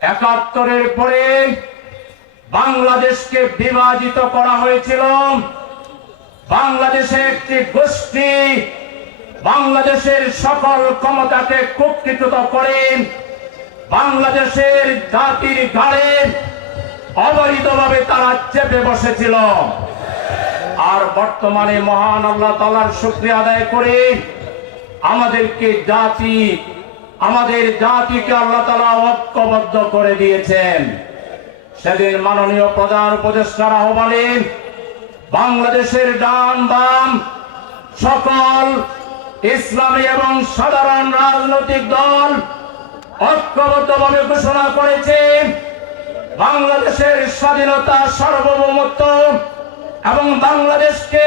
একাত্তরের পরে বাংলাদেশকে বিভাজিত করা হয়েছিল। বাংলাদেশে একটি গোষ্ঠী বাংলাদেশের সকল ক্ষমতাকে কুক্ষিত করেন। বাংলাদেশের জাতির ঘাড়ে অবৈধভাবে তারা চেপে বসেছিল। আর বর্তমানে মহান আল্লাহ তালার শুক্রিয়া আদায় করে আমাদেরকে জাতি আমাদের জাতিকে আল্লাহ তালা ঐক্যবদ্ধ করে দিয়েছেন। সেদিন মাননীয় প্রধান উপদেষ্টার আহ্বানে বাংলাদেশের ডান বাম সকল ইসলামী এবং সাধারণ রাজনৈতিক দল ঐক্যবদ্ধভাবে ঘোষণা করেছে, বাংলাদেশের স্বাধীনতা সার্বভৌমত্ব এবং বাংলাদেশকে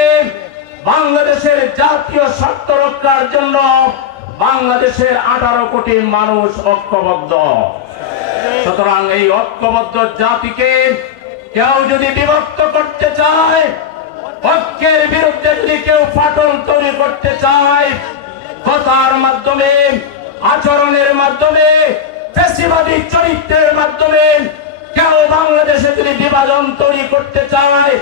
বাংলাদেশের জাতীয় স্বার্থ রক্ষার জন্য বাংলাদেশের আঠারো কোটি মানুষ ঐক্যবদ্ধ। সুতরাং এই ঐক্যবদ্ধ জাতিকে কেউ যদি বিভক্ত করতে চায়, ঐক্যের বিরুদ্ধে যদি কেউ ফাটল তৈরি করতে চায় কথার মাধ্যমে, আচরণের মাধ্যমে ফেসিবাদী চরিত্রের মাধ্যমে কেউ বাংলাদেশে যদি বিভাজন তৈরি করতে চায়,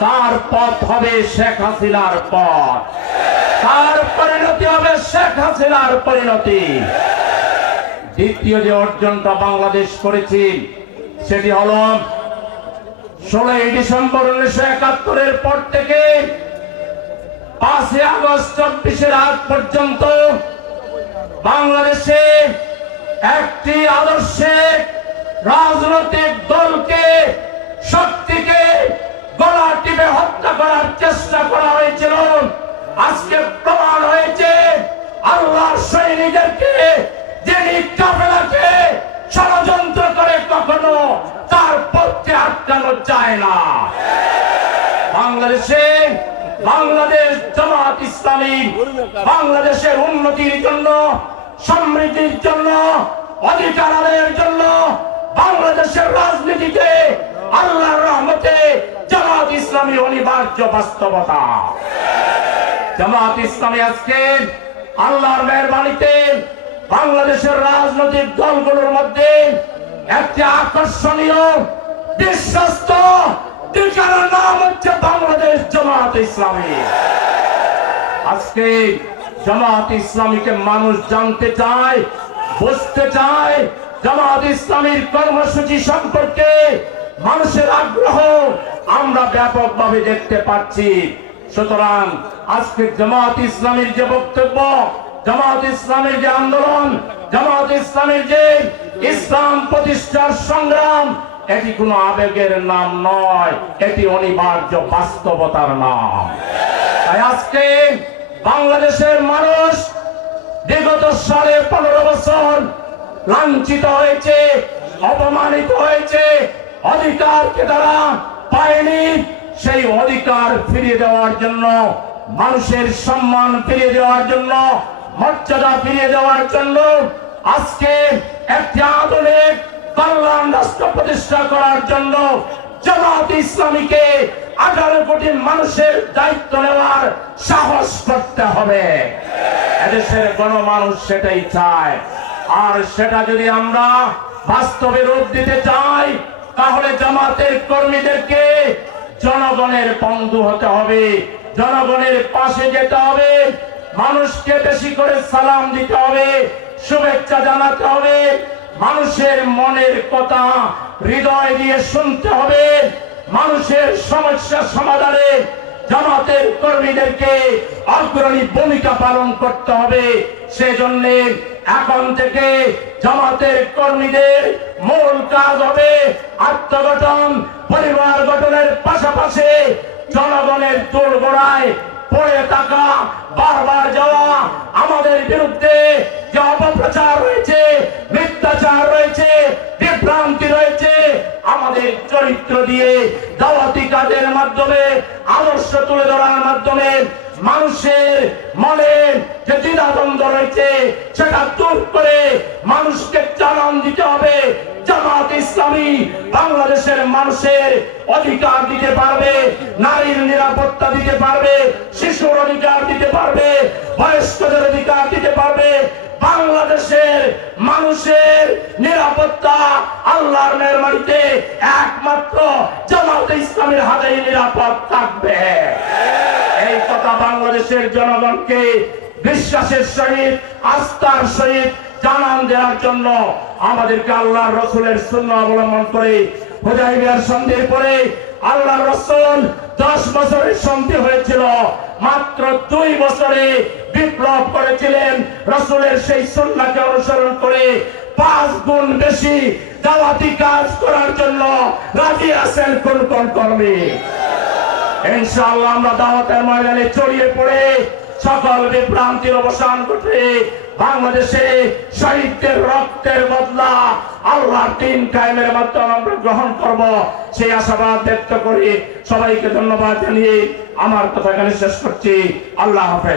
তার পথ হবে শেখ হাসিনার পথ। তার পরিণতি হবে শেখ হাসিনার পরিণতি। দ্বিতীয় যে অর্জনটা বাংলাদেশ করেছি, সেটি হল ষোলোই ডিসেম্বর উনিশশো একাত্তরের পর থেকে পাঁচই আগস্ট চব্বিশের আগ পর্যন্ত বাংলাদেশে একটি আদর্শে রাজনৈতিক দলকে শক্তিকে গলা টিপে হত্যা করার চেষ্টা করা হয়েছিল। আজকে আটকানো যায় না? বাংলাদেশে বাংলাদেশ জামাত ইসলামী বাংলাদেশের উন্নতির জন্য, সমৃদ্ধির জন্য অধিকার আদায়ের জন্য বাংলাদেশের রাজনীতিতে আল্লাহর রহমতে জামাত ইসলামী অনিবার্য বাস্তবতা। জামাত ইসলামী আজকে আল্লাহর মেহরবানিতে বাংলাদেশের রাজনৈতিক দলগুলোর মধ্যে একটি আকর্ষণীয় কর্মসূচি সম্পর্কে মানুষের আগ্রহ আমরা ব্যাপকভাবে দেখতে পাচ্ছি। সুতরাং আজকে জামাত ইসলামীর যে বক্তব্য, জামাত ইসলামের যে আন্দোলন, জামাত ইসলামের যে ইসলাম প্রতিষ্ঠার সংগ্রাম এটি কোনো আবেগের নাম নয়, এটি অনিবার্য বাস্তবতার নাম। তাই আজকে বাংলাদেশের মানুষ বিগত সাড়ে পনেরো বছর লাঞ্ছিত হয়েছে, অপমানিত হয়েছে, অধিকারকে তারা পায়নি। সেই অধিকার ফিরিয়ে দেওয়ার জন্য, মানুষের সম্মান ফিরিয়ে দেওয়ার জন্য, মর্যাদা ফিরিয়ে দেওয়ার জন্য আজকে একটি আধুনিক কল্যাণ রাষ্ট্র প্রতিষ্ঠা করার জন্য জামাত ইসলামীকে আঠারো কোটি মানুষের দায়িত্ব নেওয়ার সাহস করতে হবে। এদেশের গণমানুষ সেটাই চায়। আর সেটা যদি আমরা বাস্তবে রূপ দিতে চাই, তাহলে জামাতের কর্মীদেরকে জনগণের বন্ধু হতে হবে, জনগণের পাশে যেতে হবে, মানুষকে বেশি করে সালাম দিতে হবে, শুভেচ্ছা জানাতে হবে মানুষের মনের কথা হৃদয় দিয়ে শুনতে হবে। মানুষের সমস্যা সমাধানে জামাতের কর্মীদেরকে অগ্রণী ভূমিকা পালন করতে হবে। সেজন্য এখন থেকে জামাতের কর্মীদের মূল কাজ হবে আত্মগঠন, পরিবার গঠনের পাশাপাশি জনগণের তোল গোড়ায় পড়ে থাকা, বারবার যাওয়া, আমাদের বিরুদ্ধে দিয়ে দাওয়াতি কাজের মাধ্যমে, আদর্শ তুলে ধরার মাধ্যমে মানুষের মনে যে দ্বিধাদ্বন্দ্ব রয়েছে, সেটা দূর করে মানুষকে জানান দিতে হবে। জামাত ইসলামী বাংলাদেশের মানুষের অধিকার দিতে পারবে, নারীর নিরাপত্তা দিতে পারবে, শিশুর অধিকার দিতে পারবে, বয়স্কদের অধিকার দিতে পারবে বাংলাদেশের মানুষের নিরাপত্তা আল্লাহর মেহরবানিতে একমাত্র জামাত ইসলামের হাতে নিরাপদ থাকবে। এই কথা বাংলাদেশের জনগণকে বিশ্বাসের সহিত, আস্থার সহিত জানান দেওয়ার জন্য আমাদেরকে আল্লাহ রসুলের শূন্য অবলম্বন করে হুদাইবিয়ার সন্ধির পরে আল্লাহ রসুল দশ বছরের সন্ধি হয়েছিল। মাত্র দুই বছরে বিপ্লব করেছিলেন রসুলের সেই সন্ন্যাকে অনুসরণ করে পাঁচ গুণ বেশি দাওয়াতি কাজ করার জন্য রাজি আছেন কোন কোন কর্মী? ইনশাআল্লাহ আমরা দাওয়াতের ময়দানে ছড়িয়ে পড়ে সকল বিভ্রান্তির অবসান ঘটে। বাংলাদেশে শহীদদের রক্তের বদলা আল্লাহর দিন কায়েমের মাধ্যমে আমরা গ্রহণ করব। সেই আশাবাদ ব্যক্ত করি সবাইকে ধন্যবাদ জানিয়ে আমার কথা এখানে শেষ করছি। আল্লাহ হাফেজ।